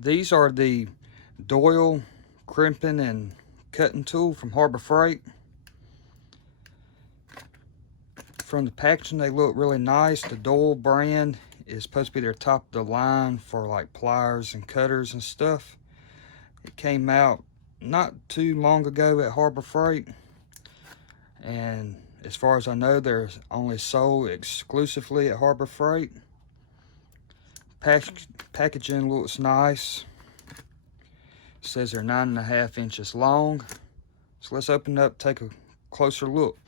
These are the Doyle Crimping and Cutting Tool from Harbor Freight. From the packaging, they look really nice. The Doyle brand is supposed to be their top of the line for like pliers and cutters and stuff. It came out not too long ago at Harbor Freight, and as far as I know, they're only sold exclusively at Harbor Freight. Packaging looks nice. It says they're 9.5 inches long. So let's open it up, take a closer look.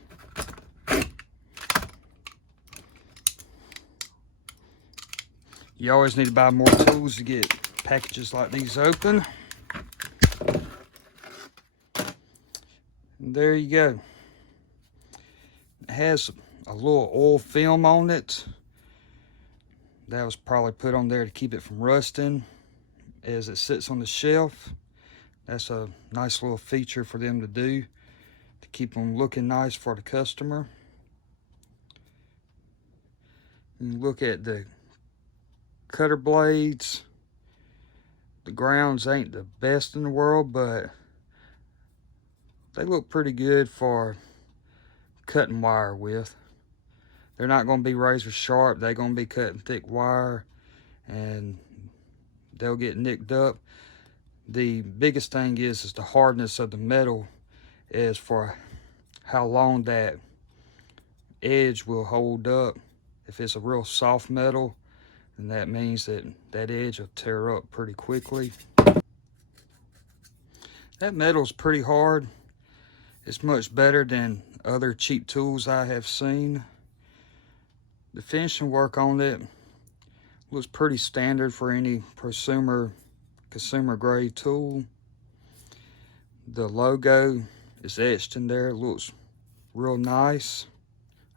You always need to buy more tools to get packages like these open. And there you go. It has a little oil film on it. That was probably put on there to keep it from rusting as it sits on the shelf. That's a nice little feature for them to do to keep them looking nice for the customer. You look at the cutter blades. The grounds ain't the best in the world, but they look pretty good for cutting wire with. They're not going to be razor sharp. They're going to be cutting thick wire, and they'll get nicked up. The biggest thing is the hardness of the metal, is for how long that edge will hold up. If it's a real soft metal, then that means that that edge will tear up pretty quickly. That metal's pretty hard. It's much better than other cheap tools I have seen. The finishing work on it looks pretty standard for any consumer grade tool. The logo is etched in there. It looks real nice,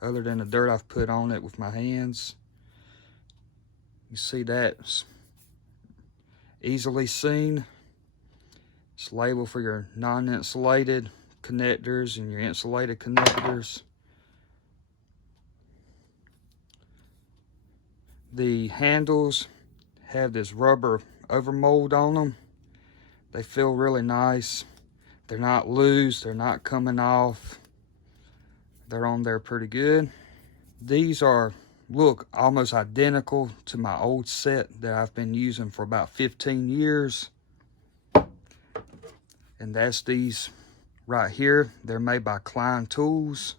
other than the dirt I've put on it with my hands. You see that's easily seen. It's labeled for your non-insulated connectors and your insulated connectors. The handles have this rubber overmold on them. They feel really nice. They're not loose, they're not coming off. They're on there pretty good. These look almost identical to my old set that I've been using for about 15 years. And that's these right here. They're made by Klein Tools.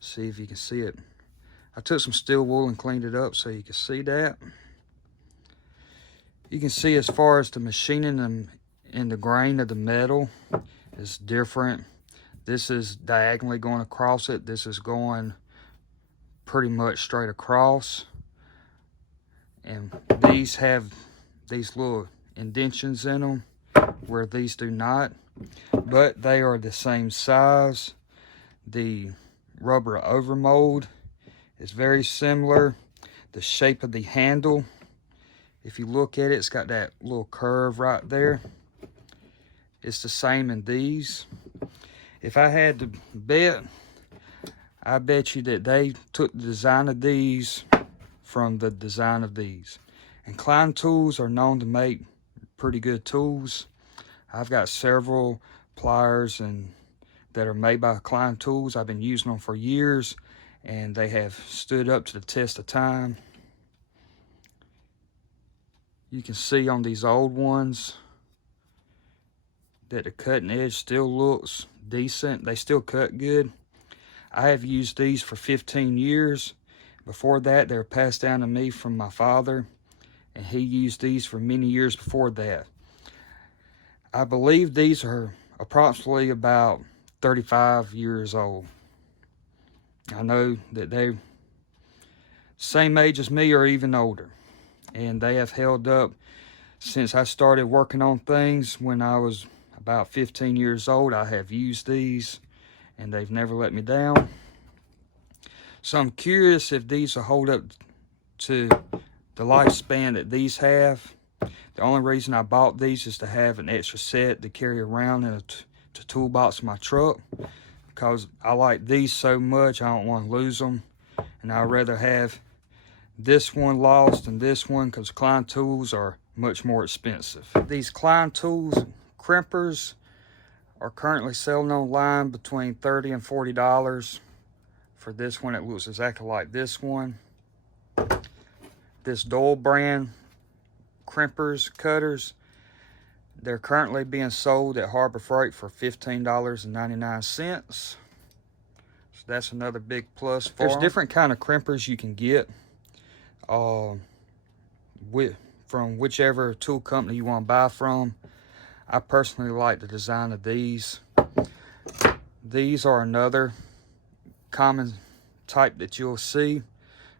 See if you can see it. I took some steel wool and cleaned it up so you can see that. You can see as far as the machining and the grain of the metal is different. This is diagonally going across it. This is going pretty much straight across. And these have these little indentions in them where these do not. But they are the same size. The rubber overmold is very similar. The shape of the handle, if you look at it, it's got that little curve right there. It's the same in these. If I had to bet, I bet you that they took the design of these from the design of these. And Klein Tools are known to make pretty good tools. I've got several pliers that are made by Klein Tools. I've been using them for years, and they have stood up to the test of time. You can see on these old ones that the cutting edge still looks decent. They still cut good. I have used these for 15 years. Before that, they were passed down to me from my father, and he used these for many years before that. I believe these are approximately about 35 years old. I know that they're same age as me or even older, and they have held up since I started working on things when I was about 15 years old. I have used these, and they've never let me down. So I'm curious if these will hold up to the lifespan that these have. The only reason I bought these is to have an extra set to carry around in a toolbox in my truck, because I like these so much I don't want to lose them, and I'd rather have this one lost than this one, because Klein Tools are much more expensive. These Klein Tools crimpers are currently selling online between $30 and $40. For this one, it looks exactly like this one. This Doyle brand crimpers, cutters, they're currently being sold at Harbor Freight for $15.99. So that's another big plus for them. There's different kind of crimpers you can get from whichever tool company you want to buy from. I personally like the design of these. These are another common type that you'll see.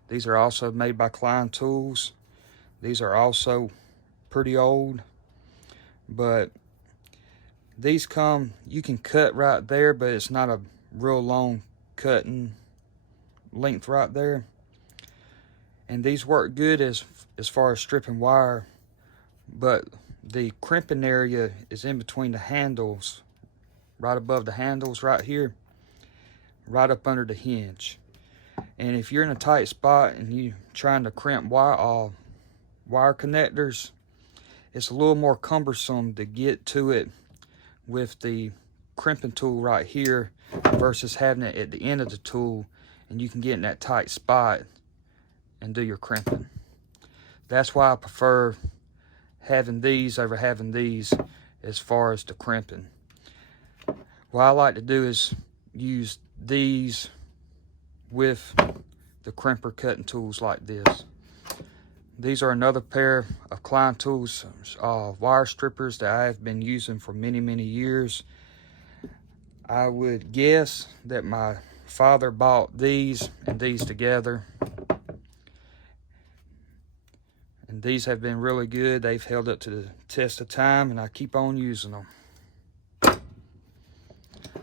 These are also made by Klein Tools. These are also pretty old, but these come, you can cut right there, but it's not a real long cutting length right there. And these work good as far as stripping wire, but the crimping area is in between the handles, right above the handles right here, right up under the hinge. And if you're in a tight spot and you're trying to crimp wire connectors, it's a little more cumbersome to get to it with the crimping tool right here versus having it at the end of the tool, and you can get in that tight spot and do your crimping. That's why I prefer having these over having these as far as the crimping. What I like to do is use these with the crimper cutting tools like this. These are another pair of Klein Tools wire strippers that I have been using for many years. I would guess that my father bought these and these together, and these have been really good. They've held up to the test of time, and I keep on using them.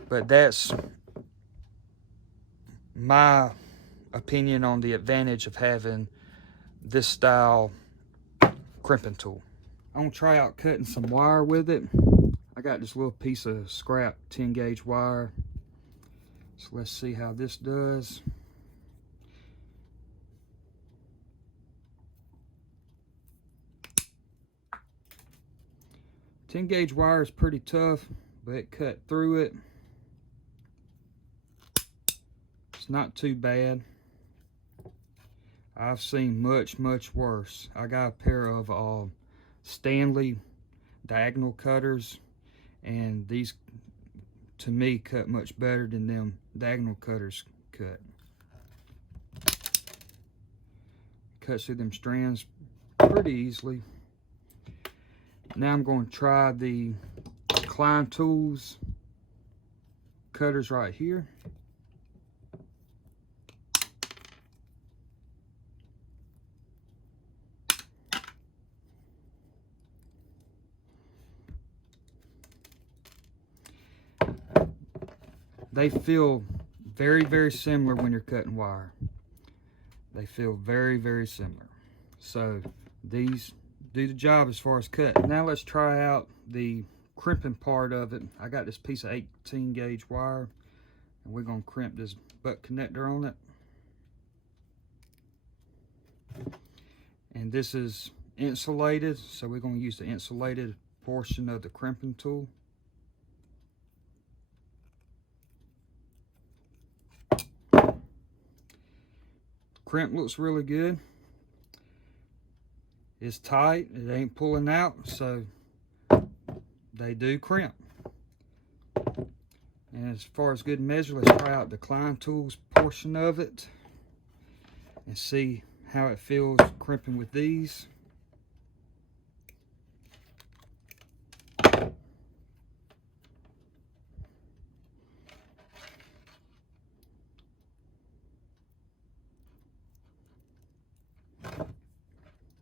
But that's my opinion on the advantage of having this style crimping tool. I'm gonna try out cutting some wire with it. I got this little piece of scrap 10 gauge wire. So let's see how this does. Ten gauge wire is pretty tough, but it cut through it. It's not too bad. I've seen much worse. I got a pair of Stanley diagonal cutters, and these to me cut much better than them diagonal cutters cut. Cuts through them strands pretty easily. Now I'm going to try the Klein Tools cutters right here. They feel very similar when you're cutting wire. They feel very similar. So these do the job as far as cut. Now let's try out the crimping part of it. I got this piece of 18 gauge wire, and we're gonna crimp this butt connector on it. And this is insulated, so we're gonna use the insulated portion of the crimping tool. Crimp looks really good. It's tight, it ain't pulling out, so they do crimp. And as far as good measure, let's try out the Klein Tools portion of it and see how it feels crimping with these.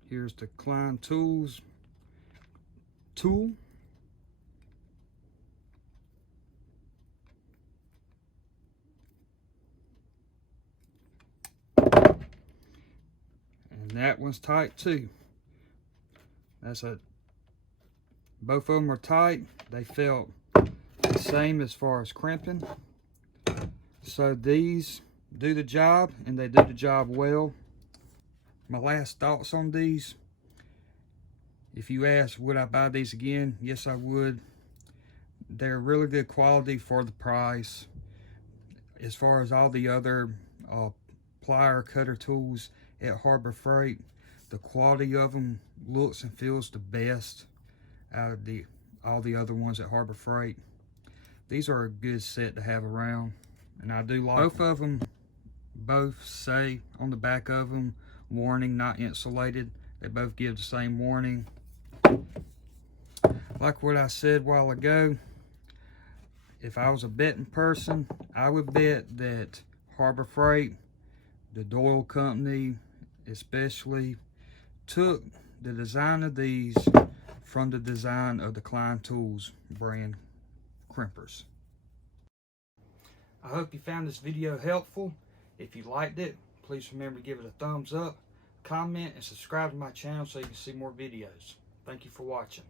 Here's the Klein Tools tool. And that one's tight too. Both of them are tight. They felt the same as far as crimping. So these do the job, and they do the job well. My last thoughts on these: If you ask, would I buy these again? Yes, I would. They're really good quality for the price. As far as all the other plier cutter tools at Harbor Freight, the quality of them looks and feels the best out of all the other ones at Harbor Freight. These are a good set to have around, and I do like both of them. Both say on the back of them, warning, not insulated. They both give the same warning. Like what I said a while ago, if I was a betting person, I would bet that Harbor Freight, the Doyle Company especially, took the design of these from the design of the Klein Tools brand crimpers. I hope you found this video helpful. If you liked it, please remember to give it a thumbs up, comment, and subscribe to my channel so you can see more videos. Thank you for watching.